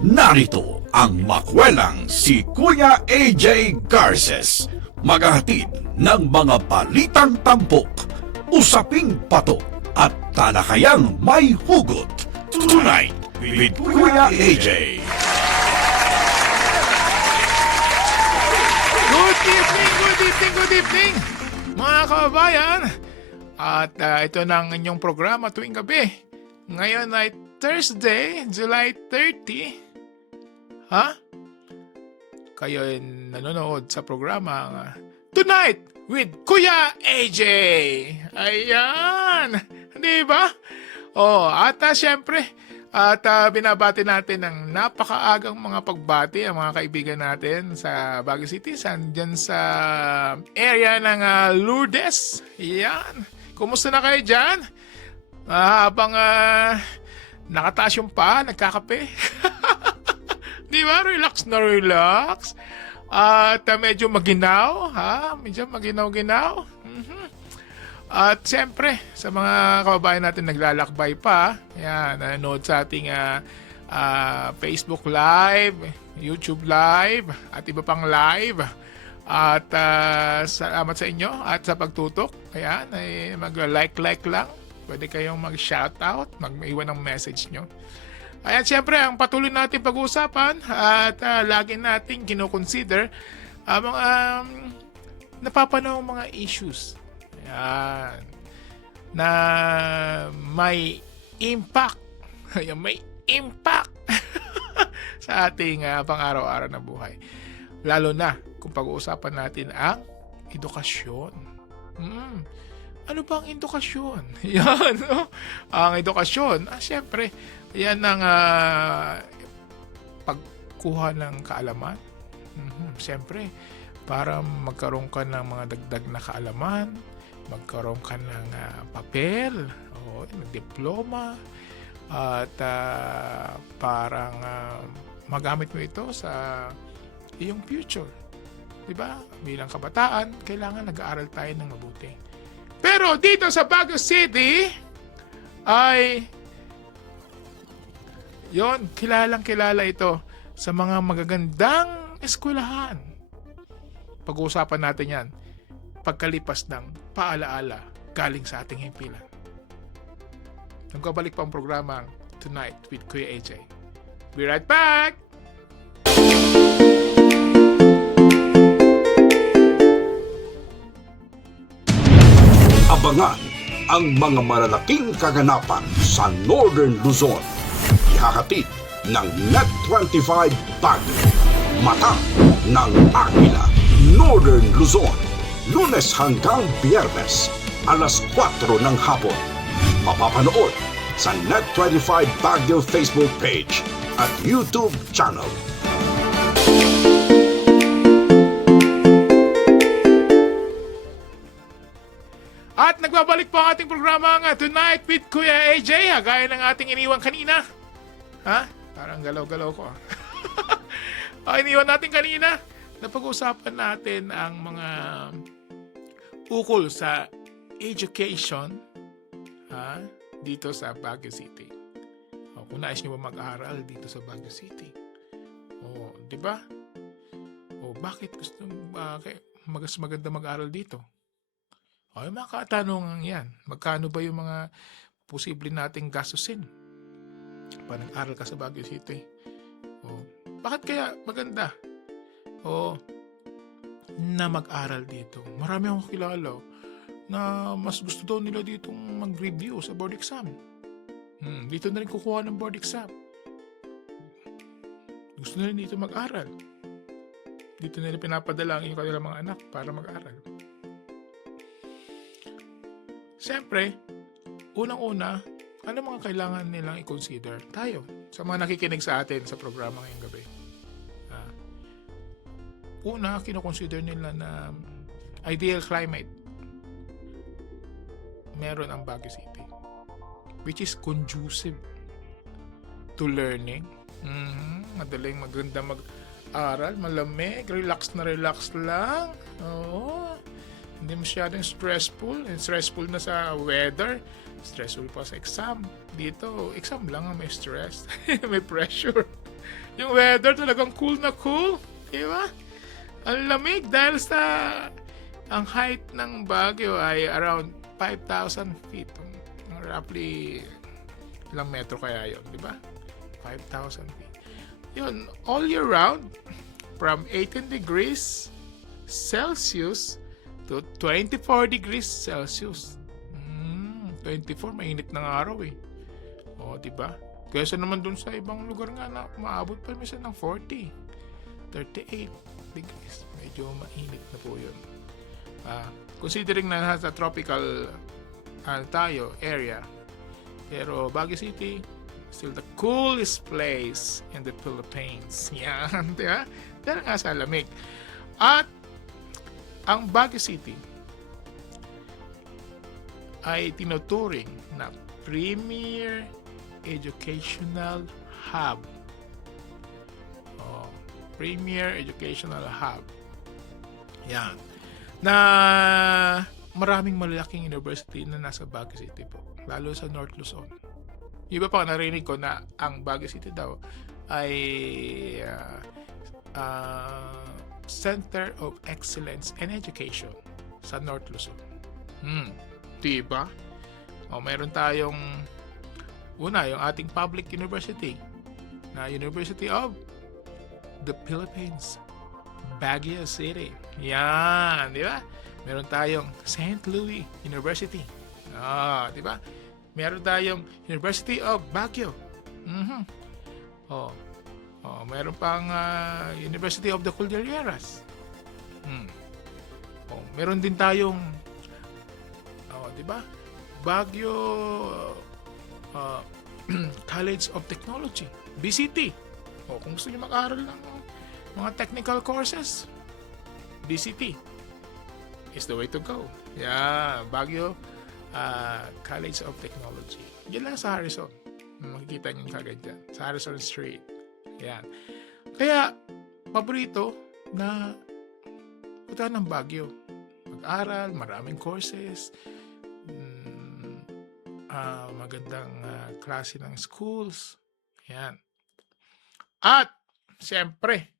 Narito ang makwelang si Kuya AJ Garces, maghahatid ng mga balitang tampok, usaping patok at talakayang may hugot. Tonight with Kuya AJ. Good evening, mga kababayan. At ito na ang inyong programa tuwing gabi. Ngayon ay Thursday, July 30. Ha? Kayo ay nanonood sa programa Tonight with Kuya AJ. Ayan. Di ba? At syempre, binabati natin ng napakaagang mga pagbati ang mga kaibigan natin sa Baguio City, dyan sa area ng Lourdes. Yan. Kumusta na kayo dyan? Habang nakataas yung pa, nagkakape. Di ba? Relax na relax. At medyo maginaw. Medyo maginaw-ginaw. At siyempre, sa mga kababayan natin naglalakbay pa, yan, nanonood sa ating Facebook Live, YouTube Live, at iba pang live. At salamat sa inyo at sa pagtutok. Ayan, ay mag-like lang. Pwede kayong mag-shoutout, mag-iwan ng message nyo. Ayan, siyempre, ang patuloy natin pag-uusapan at lagi natin kinoconsider mga napapanahong mga issues. Ayan, na may impact. Ayan, may impact sa ating pang-araw-araw na buhay. Lalo na kung pag-uusapan natin ang edukasyon. Ano ba ang edukasyon? Yan, no? Ang edukasyon, siyempre, yan ang pagkuha ng kaalaman. Siyempre, para magkaroon ka ng mga dagdag na kaalaman, magkaroon ka ng papel, diploma, at parang magamit mo ito sa iyong future. Diba? Bilang kabataan, kailangan nag-aaral tayo ng mabuti. Pero dito sa Baguio City ay kilalang kilala ito sa mga magagandang eskwelahan. Pag-uusapan natin yan pagkalipas ng paalaala galing sa ating himpilan. Nagkabalik pa ang programang Tonight with Kuya AJ. Be right back! Abangan ang mga malalaking kaganapan sa Northern Luzon. Ihahatid ng Net25 Baguio. Mata ng Agila. Northern Luzon. Lunes hanggang Biyernes, alas 4 ng hapon. Mapapanood sa Net25 Baguio Facebook page at YouTube channel. At nagbabalik po ang ating programa Tonight with Kuya AJ. Gaya ng ating iniwan kanina. Parang galaw-galaw ko. Iniwan natin kanina. Napag-usapan natin ang mga ukol sa education dito sa Baguio City. Kung nais nyo ba mag-aaral dito sa Baguio City. Di ba? Bakit gusto mas maganda mag-aaral dito? Mga katanungan yan. Magkano ba yung mga posible nating gastusin para nag-aral ka sa Baguio City? Bakit kaya maganda na mag-aral dito? Marami akong kilala na mas gusto daw nila ditong mag-review sa board exam. Dito na rin kukuha ng board exam. Gusto na rin dito mag-aral. Dito na rin pinapadala yung kanilang mga anak para mag-aral. Siyempre, unang-una, ano mga kailangan nilang i-consider? Tayo, sa mga nakikinig sa atin sa programa ngayong gabi. Una, kinoconsider nila na ideal climate meron ang Baguio City, which is conducive to learning. Madaling maganda mag-aral, malamig, relax lang. Hindi masyadong stressful. And stressful na sa weather. Stressful pa sa exam. Dito, exam lang ang may stress. May pressure. Yung weather talagang cool na cool. Di ba? Ang lamig dahil sa ang height ng Baguio ay around 5,000 feet. Roughly, ilang metro kaya yun, di ba? 5,000 feet. Yun, all year round, from 18 degrees Celsius to 24 degrees Celsius. 24, mainit ng araw eh. O, di ba? Kaysa naman dun sa ibang lugar nga na maabot pa minsan ng 40, 38 degrees. Medyo mainit na po yun. Considering na nasa tropical tayo area, pero Baguio City still the coolest place in the Philippines. Yan, di ba? Dahil nga sa lamig. At ang Baguio City ay tinuturing na premier educational hub. Premier educational hub. Yan. Na maraming malalaking university na nasa Baguio City po, lalo sa North Luzon. Iba pa narinig ko na ang Baguio City daw ay Center of Excellence and Education sa North Luzon. Diba? Meron tayong una, yung ating public university na University of the Philippines, Baguio City. Yan, di ba? Meron tayong St. Louis University. Di ba? Meron tayong University of Baguio. Meron pang University of the Cordilleras. Meron din tayong di ba? Baguio College of Technology, BCT. Kung gusto niyo mag-aral ng mga technical courses, BCT is the way to go. Yeah, Baguio College of Technology. Diyan lang sa Harrison. Makikita niyo kagad dyan. Sa Harrison Street. Yan. Kaya, paborito na punta ng Baguio. Mag-aral, maraming courses, magandang klase ng schools. Yan. At, siyempre,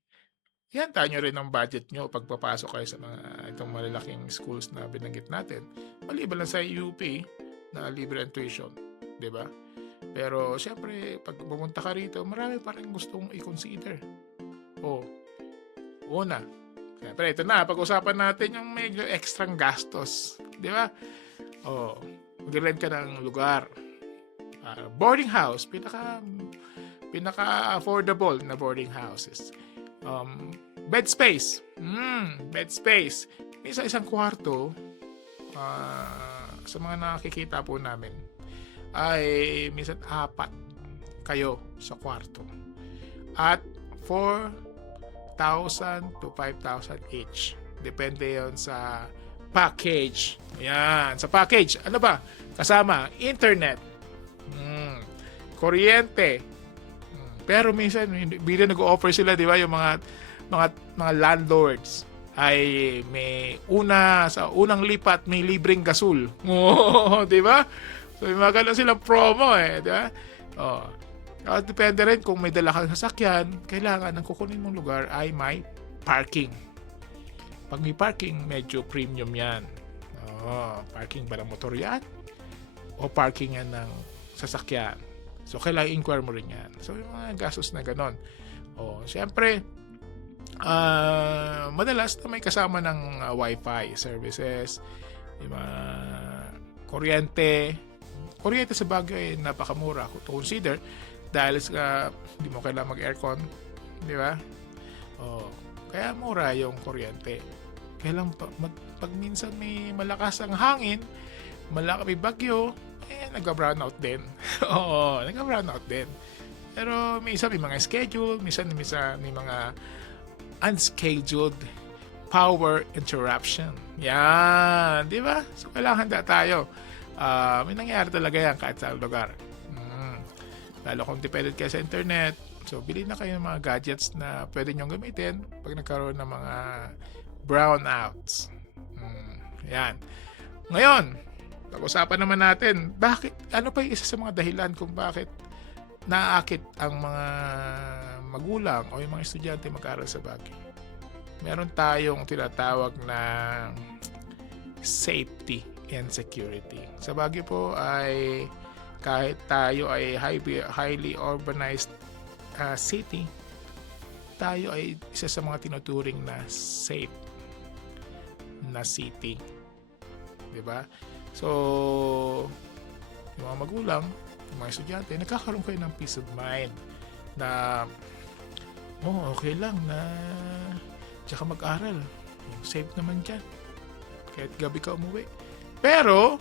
yan tayo rin ang budget nyo pag papasok kayo sa mga itong malalaking schools na binanggit natin. Maliban lang sa UP na libre ang tuition. Diba? Pero, siyempre, pag pumunta ka rito, marami pa rin gustong i-consider. Una, siyempre, ito na, pag-usapan natin yung medyo extrang gastos. Diba? Mag-rent ka ng lugar. Boarding house, pinaka-affordable na boarding houses. Bed space. Bed space. Isang kwarto, sa mga nakikita po namin, ay minsan 4 kayo sa kwarto. At 4,000 to 5,000 each. Depende yon sa package. Ayan. Sa package, ano ba? Kasama, internet, kuryente. Pero minsan, bila nag-o-offer sila, di ba, yung mga landlords ay may sa unang lipat may libreng gasol. Di ba? So, may mga ganun silang promo di ba? Depende rin kung may dala kang sasakyan, kailangan ang kukunin mong lugar ay may parking. Pag may parking, medyo premium yan. Parking ba ng motor yan? O parking yan ng sasakyan? So, kailangan inquire mo rin yan. So, yung mga gastos na ganon. Siyempre, madalas na may kasama ng Wi-Fi services, yung mga kuryente. Kuryente sa Baguio ay napakamura to consider dahil hindi mo kailangan mag-aircon. Di ba? Kaya mura yung kuryente. Kaya lang, pag minsan may malakas ang hangin, may bagyo, nag-brown out din. Nag-brown out din. Pero minsan may mga schedule, minsan may mga unscheduled power interruption. Yan, di ba? So, kailangan handa tayo. May nangyari talaga yan kahit sa lugar. Lalo kung dependent kayo sa internet, so bili na kayo ng mga gadgets na pwede nyong gamitin pag nagkaroon ng mga brownouts. Yan. Ngayon, pag-usapan naman natin, ano pa yung isa sa mga dahilan kung bakit naaakit ang mga magulang o yung mga estudyante mag-aral sa Baguio, meron tayong tinatawag na safety and security. Sa Baguio po ay kahit tayo ay highly urbanized city, tayo ay isa sa mga tinuturing na safe na city. 'Di ba? So, yung mga magulang, yung mga estudyante, nagkakaroon kayo ng peace of mind na okay lang na tsaka mag-aral. Safe naman dyan. Kahit gabi ka umuwi. Pero,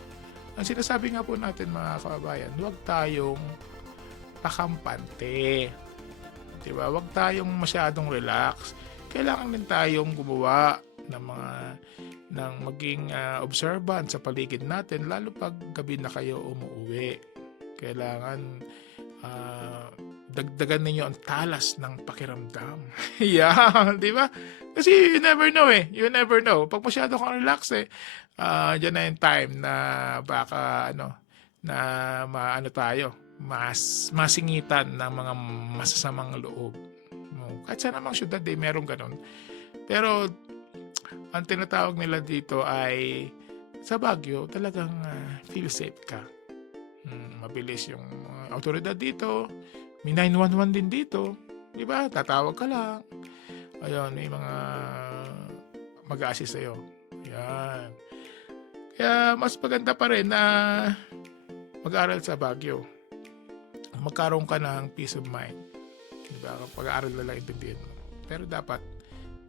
ang sinasabi nga po natin mga kababayan, huwag tayong pakampante. Diba? Huwag tayong masyadong relax. Kailangan din tayong gumawa ng maging observant sa paligid natin, lalo pag gabi na kayo umuwi. Kailangan dagdagan ninyo ang talas ng pakiramdam. Yeah, di ba? Kasi you never know eh. You never know. Pag masyado kang relax dyan na yung time na baka masingitan ng mga masasamang loob. Kahit sa namang syudad merong ganun. Pero ang tinatawag nila dito ay sa Baguio talagang feel safe ka. Mabilis yung autoridad dito. May 911 din dito. Di ba? Tatawag ka lang. Ayun, may mga mag-a-assist sa'yo. Yan. Kaya mas maganda pa rin na mag-aral sa Baguio. Magkaroon ka ng peace of mind. Di ba? Pag-aaral na lang intindihin mo. Pero dapat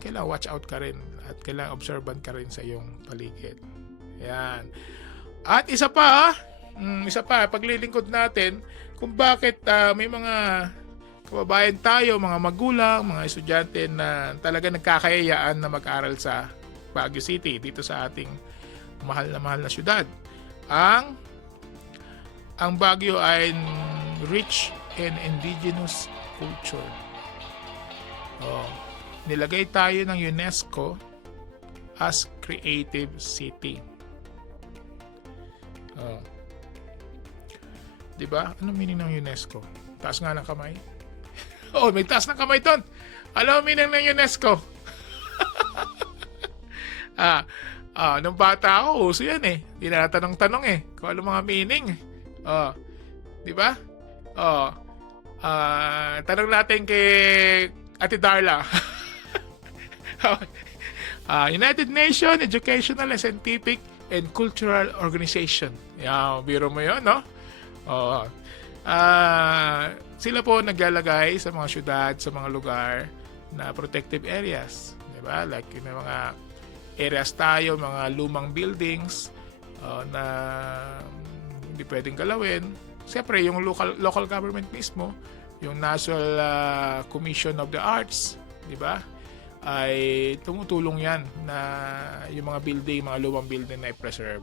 kailangan watch out ka rin at kailangan observant ka rin sa iyong paligid. Yan. At isa pa, paglilingkod natin kung bakit may mga kababayan tayo, mga magulang, mga estudyante na talaga nagkakayayaan na mag-aral sa Baguio City, dito sa ating mahal na syudad. Ang Baguio ay rich in indigenous culture. Nilagay tayo ng UNESCO as creative city. Diba? Anong meaning ng UNESCO? Taas nga ng kamay. May taas ng kamay ton. Alam mo meaning ng UNESCO? Nung bata ako, uso yan eh. Tinatanong-tanong kung ano mga meaning. Diba? Tanong natin kay Ate Darla. United Nations Educational and Scientific and Cultural Organization. Biro mo yun, no? Sila po naglalagay sa mga syudad, sa mga lugar na protective areas. Diba? Like may mga areas tayo, mga lumang buildings na hindi pwedeng galawin. Siyempre, yung local government mismo, yung National Commission of the Arts, diba? Ay tumutulong yan na yung mga building, mga lumang building na i-preserve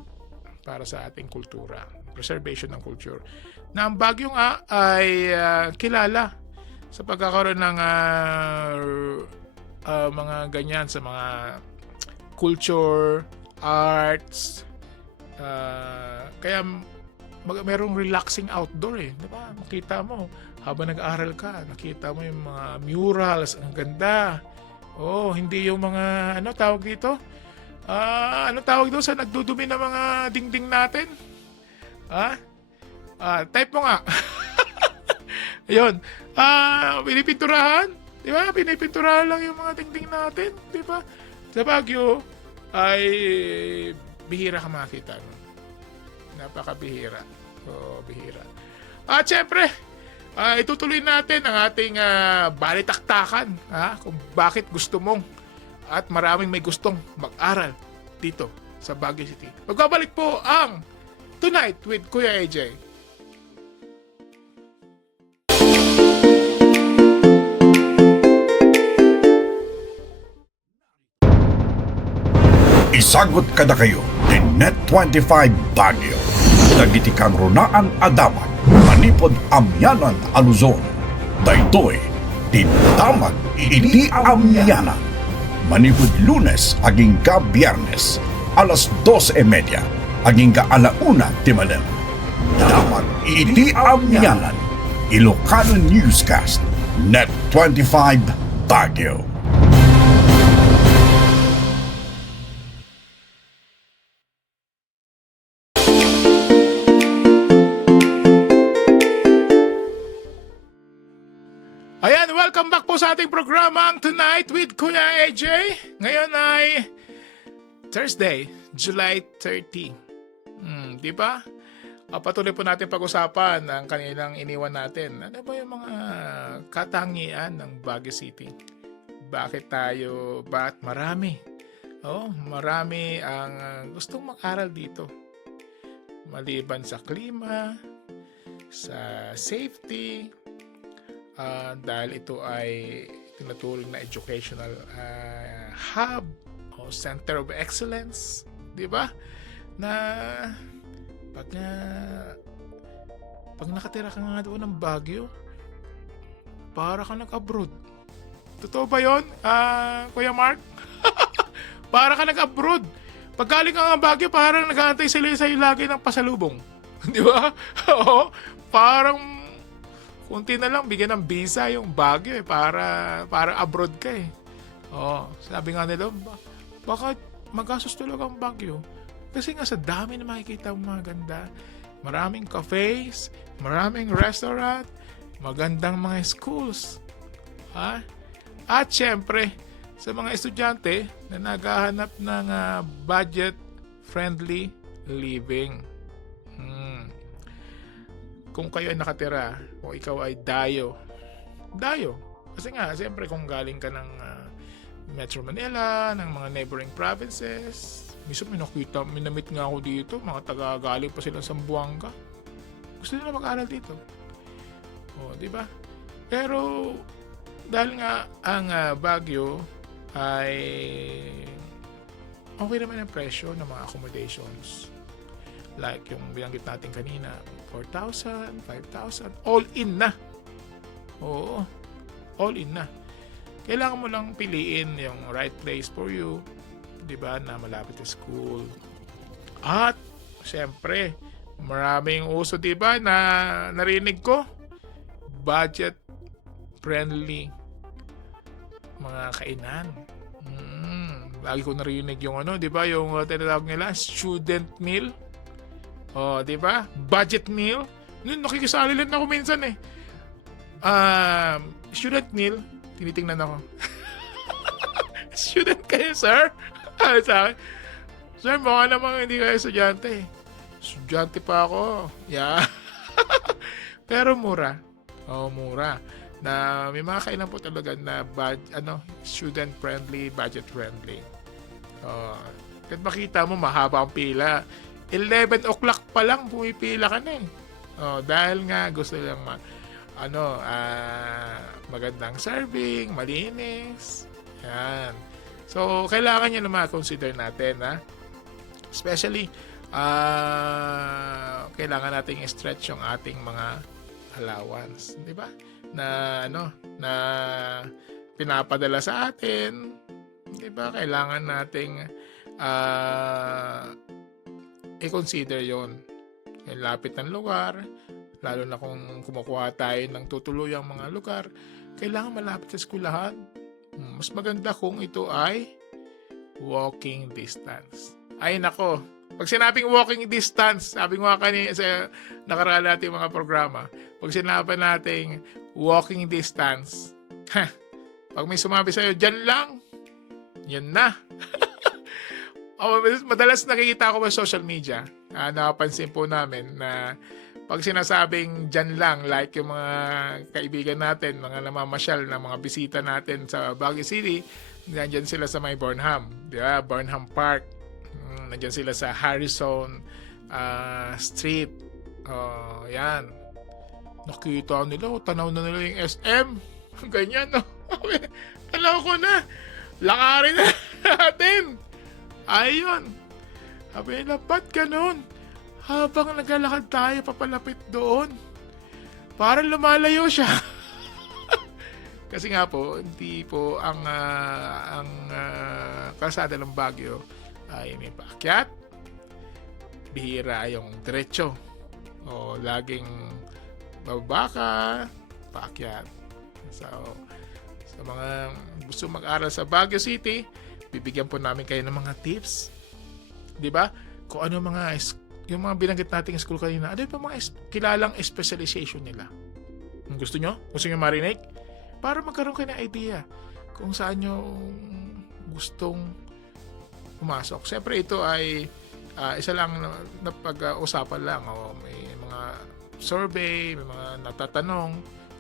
para sa ating kultura. Preservation ng culture. Na ang Baguio nga ay kilala sa pagkakaroon ng mga ganyan sa mga culture, arts, kaya merong relaxing outdoor diba? Makita mo habang nag-aaral ka, nakita mo yung mga murals, ang ganda. Hindi yung mga tawag dito? Tawag doon sa nagdudumi ng mga dingding natin? Type mo nga. Ayun. Pinipinturahan. Di ba? Pinipinturahan lang yung mga dingding natin. Di ba? Sa Baguio ay bihira ka makita. No? Napakabihira. Bihira. At syempre, itutuloy natin ang ating balitaktakan kung bakit gusto mong at maraming may gustong mag-aral dito sa Baguio City. Magbabalik po ang Tonight with Kuya AJ. Isagot kada kayo ni Net25 Baguio. Dagiti kang runaan adaman, manipod amyanan aluzon. Daytoy, tinamag iti amyanan. Manipod Lunes aging ka Biyernes, alas 12:30, aging ka alauna timadem. Damag iti amyanan, Ilocano Newscast, Net 25 Baguio. Ayan, welcome back po sa ating programang Tonight with Kuya AJ. Ngayon ay Thursday, July 30. Di ba? Patuloy po natin pag-usapan ang kanilang iniwan natin. Ano ba yung mga katangian ng Baguio City? Bakit marami? Marami ang gustong mag-aral dito. Maliban sa klima, sa safety, dahil ito ay tinuturing na educational hub o center of excellence, di ba? Na pag nakatira ka nga doon ng Baguio, para ka nag-abroad. Totoo ba yun, Kuya Mark? Para ka nag-abroad. Pag galing ka ng Baguio, parang nag-aantay sila sa'yo lagi ng pasalubong. Di ba? Oo. Parang kunti na lang bigyan ng visa yung Baguio para abroad ka eh. Sabi nga nila, baka magastos talaga ang Baguio. Kasi nga sa dami na makikita mo maganda. Maraming cafes, maraming restaurant, magandang mga schools. At syempre, sa mga estudyante na naghahanap ng budget-friendly living. Kung kayo ay nakatira o ikaw ay dayo. Kasi nga, siyempre kung galing ka ng Metro Manila, ng mga neighboring provinces, minsan minamit nga ako dito, mga taga-galing pa sila sa Zamboanga. Gusto nila mag-aral dito. Di ba? Pero, dahil nga ang Baguio ay okay naman ang presyo ng mga accommodations. Like yung binanggit natin kanina, 4,000, 5,000, all in na. Oo, all in na. Kailangan mo lang piliin yung right place for you, di ba, na malapit sa school. At, syempre, maraming uso, di ba, na narinig ko, budget-friendly mga kainan. Lagi ko narinig yung di ba, yung tinatawag nila, student meal. Di ba? Budget meal. Nakikisali lang ako minsan eh. Student meal, tinitingnan ako. Student kayo, sir? Sa akin, sir, baka naman hindi kayo estudyante. Estudyante pa ako. Yeah. Pero mura. Mura. Na may mga kainan po talaga na student-friendly, budget-friendly. Kahit makita mo, mahaba ang pila. 11 o'clock pa lang, pumipila ka na eh. Dahil nga gusto lang magandang serving, malinis. Yan. So, kailangan nyo na ma-consider natin, especially, kailangan nating i-stretch yung ating mga allowance. Di ba? Na pinapadala sa atin. Di ba? Kailangan nating i-consider yon. Yung lapit ng lugar, lalo na kung kumukuha tayo ng tutuluyang mga lugar, kailangan malapit sa eskwelahan. Mas maganda kung ito ay walking distance. Ay nako, pag sinabing walking distance, sabi ko nga kanina sa nakaraan natin mga programa, pag sinabi nating walking distance, pag may sumabi sa'yo, dyan lang, yan na. Madalas nakikita ko sa social media, napansin po namin na pag sinasabing dyan lang, like yung mga kaibigan natin, mga namamasyal na mga bisita natin sa Baguio City, nandyan sila sa may Burnham, di ba? Burnham Park, nandyan sila sa Harrison Street, yan. Nakita nila, tanaw na nila yung SM, ganyan, no? Tanaw ko na, lakarin na natin. Ayun. Sabi nila, ba't ganun? Habang naglalakad tayo papalapit doon, parang lumalayo siya. Kasi nga po, hindi po ang kalsada ng Baguio ay may paakyat. Bihira yung diretso. O laging bababa ka, paakyat. So, sa mga gusto mag-aral sa Baguio City, bibigyan po namin kayo ng mga tips. 'Di ba? Kung ano yung mga binanggit nating school kanina, ano yung mga kilalang specialization nila. Gusto nyo? Gusto nyo marinig? Para magkaroon kayo ng idea kung saan nyo gustong pumasok. Siyempre ito ay isa lang na pag-usapan lang. May mga survey, may mga natatanong.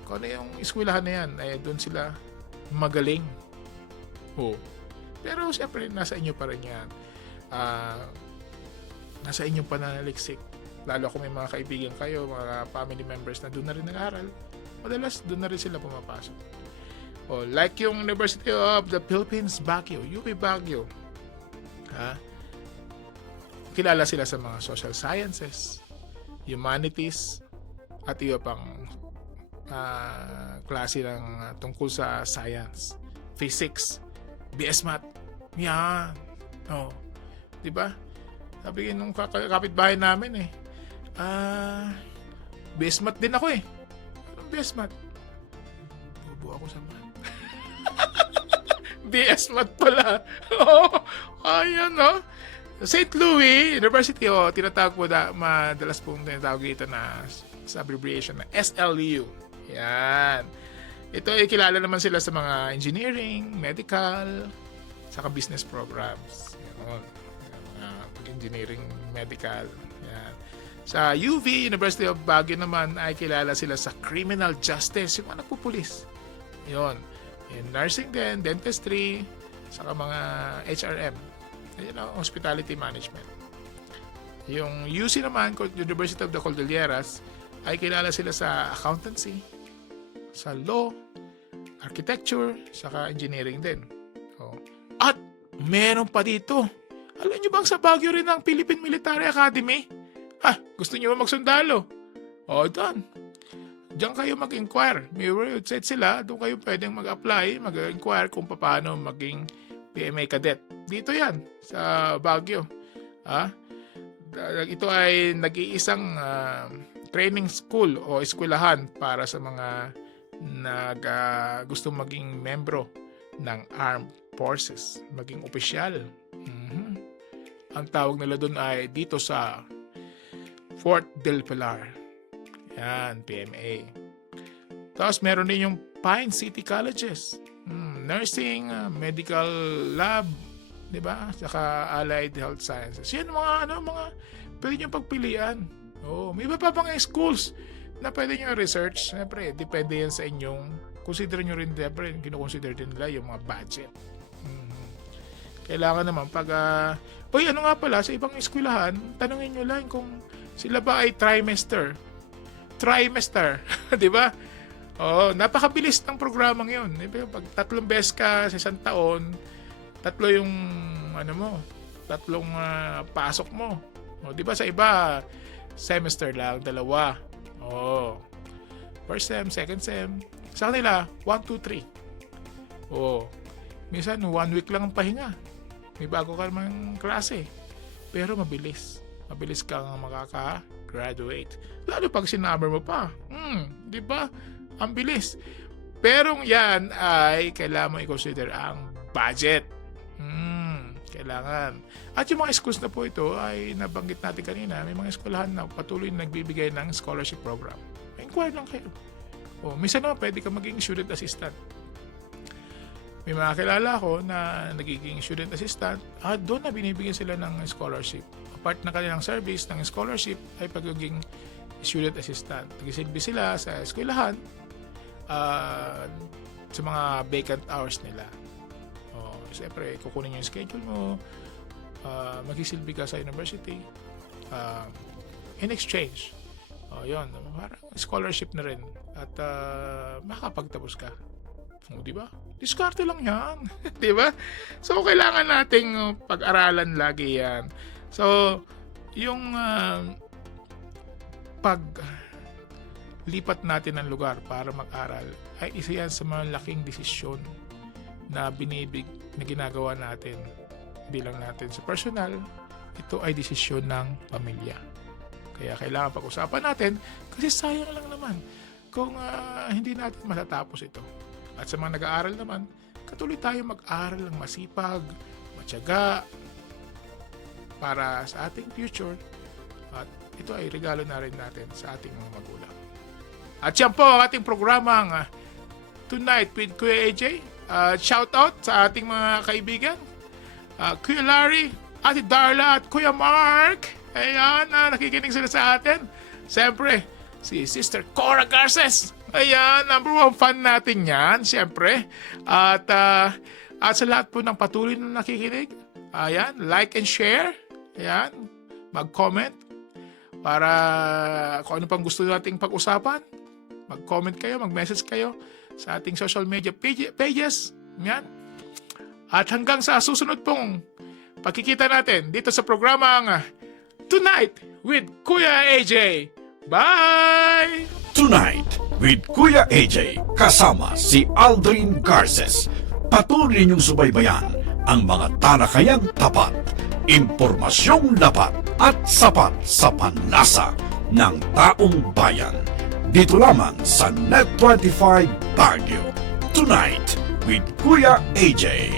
Kung ano yung eskwelahan na yan, ay doon sila magaling. Pero siyempre nasa inyo pa rin yan. Nasa inyong pananaliksik. Lalo kung may mga kaibigan kayo, mga family members na doon na rin nag-aral, madalas doon na rin sila pumapasok. Like yung University of the Philippines, Baguio, UP Baguio. Kilala sila sa mga social sciences, humanities, at iba pang klase ng tungkol sa science, physics, BS Math. Yan. Diba? Sabi nung kapitbahay namin BS Math din ako Anong BS Math? Bobo ako sa math. BS Math pala. Ayan St. Louis University, tinatawag po madalas pong tinatawag ito sa abbreviation na SLU. Yan. Ito ay kilala naman sila sa mga engineering, medical, saka business programs. Engineering, medical. Yan. Sa UV, University of Baguio naman ay kilala sila sa criminal justice, yung mga nagpupulis. Yun. In nursing din, dentistry, saka mga HRM. Hospitality management. Yung UC naman, University of the Cordilleras, ay kilala sila sa accountancy, sa law, architecture, saka engineering din. At meron pa dito. Alam nyo bang sa Baguio rin ang Philippine Military Academy? Gusto nyo ba magsundalo? Doon. Diyan kayo mag-inquire. May website sila. Doon kayo pwedeng mag-apply, mag-inquire kung paano maging PMA cadet. Dito yan, sa Baguio. Ito ay nag-iisang training school o eskwelahan para sa mga gusto maging membro ng armed forces, maging opisyal. Ang tawag nila doon ay dito sa Fort del Pilar. Yan, PMA. Tapos meron din yung Pine City Colleges. Nursing, medical lab, di ba? Saka allied health sciences. Yan mga pwede nyo pagpilian. May iba pa pang schools na pwede nyo research. Siyempre, depende yan sa inyong, consider nyo rin, siyempre, kinoconsider din nila yung mga budget. Kailangan naman pag ano nga pala, sa ibang eskwelahan, tanungin nyo lang kung sila ba ay trimester, di ba? Napakabilis ng programang yun. Pag 3 beses ka sa isang taon, 3 yung pasok mo. Di ba sa iba, semester lang, 2. First sem, second sem. Sa kanila, 1, 2, 3. Minsan, 1 week lang ang pahinga. May bago ka namang klase. Pero mabilis. Mabilis kang makaka-graduate. Lalo pag sinummer mo pa. Di ba? Ang bilis. Pero yan ay kailangan mo i-consider ang budget. Kailangan. At yung mga schools na po ito ay nabanggit natin kanina, may mga eskwelahan na patuloy na nagbibigay ng scholarship program. Inquire lang kayo. Minsan naman pwede ka maging student assistant. May mga kilala ko na nagiging student assistant at doon na binibigyan sila ng scholarship. Apart na kanilang service ng scholarship ay pagiging student assistant. Nagsisilbi sila sa eskwelahan sa mga vacant hours nila. Siyempre, kukunin yung schedule mo, magsisilbi ka sa university in exchange. Yun, parang scholarship na rin at makakapagtapos ka. Di ba? Diskarte lang yan. Di ba? So, kailangan nating pag-aralan lagi yan. So, yung paglipat natin ng lugar para mag-aral ay isa yan sa malaking desisyon na ginagawa natin bilang natin sa personal. Ito ay desisyon ng pamilya. Kaya kailangan pag-usapan natin kasi sayang lang naman kung hindi natin matatapos ito. At sa mga nag-aaral naman, katuloy tayo mag-aral ng masipag, matyaga, para sa ating future. At ito ay regalo na rin natin sa ating mga magulang. At yan po ang ating programang Tonight with Kuya AJ. Shout out sa ating mga kaibigan. Kuya Larry, Ate Darla at Kuya Mark. Ayan, nakikinig sila sa atin. Siyempre, si Sister Cora Garces. Ayan, number 1 fan natin yan, siyempre. At sa lahat po ng patuloy na nakikinig, ayan, like and share. Ayan, mag-comment para kung ano pang gusto nating pag-usapan. Mag-comment kayo, mag-message kayo sa ating social media pages. Yan. At hanggang sa susunod pong pagkikita natin dito sa programang Tonight with Kuya AJ. Bye! Tonight with Kuya AJ kasama si Aldrin Garces. Patuloy niyong subaybayan ang mga talakayang tapat, impormasyong lapat at sapat sa panlasa ng taong bayan. Dito lamang sa Net25 Baguio. Tonight with Kuya AJ.